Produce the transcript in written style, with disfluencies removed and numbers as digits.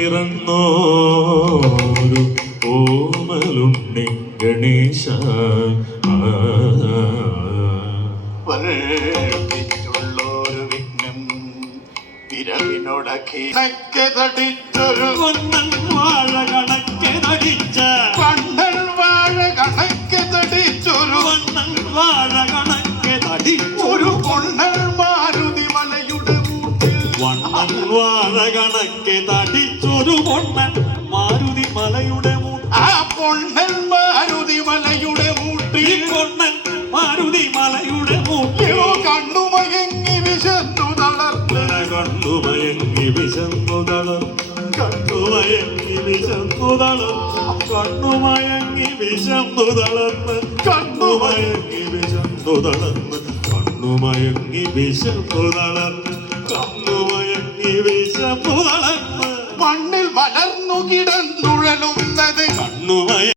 പിറന്നോരു ഓമലുണ്ണി ഗണേശ വർദ്ധിച്ചുള്ളൊരു വിഘ്നം വിരവിനോടൊക്കെ തടിച്ചൊരു കൊന്നൻ വാഴ കണക്കെ തടിച്ച കൊണ്ടൽ വാഴ കണക്കെ തടിച്ചൊരു കൊന്നൻ വാഴ കണക്കെ തടിച്ചൊരു കൊണ്ടൽ മാരുതി മലയുടെ മൂട്ടിൽ വണ്ണൻ വാഴ കണക്കെ തടിച്ചൊരു പൊണ്ണൻ മാരുതി മലയുടെ ആ പൊണ്ണൻ മാരുതി മലയുടെ മൂട്ടിൽ പൊണ്ണൻ മാരുതി മലയുടെ മൂട്ടിൽ കണ്ണുമയങ്ങി വിശന്നു തളർന്ന് കണ്ണുമയങ്ങി വിശന്നു തളർന്ന് കണ്ണുമയങ്ങി വിശന്നു തളർന്ന് കണ്ണുമയങ്ങി വിശന്നു തളർന്ന് കണ്ണുമയങ്ങി വിശന്നു തളർന്ന് കണ്ണുമയങ്ങി വിശന്നു തളർന്ന്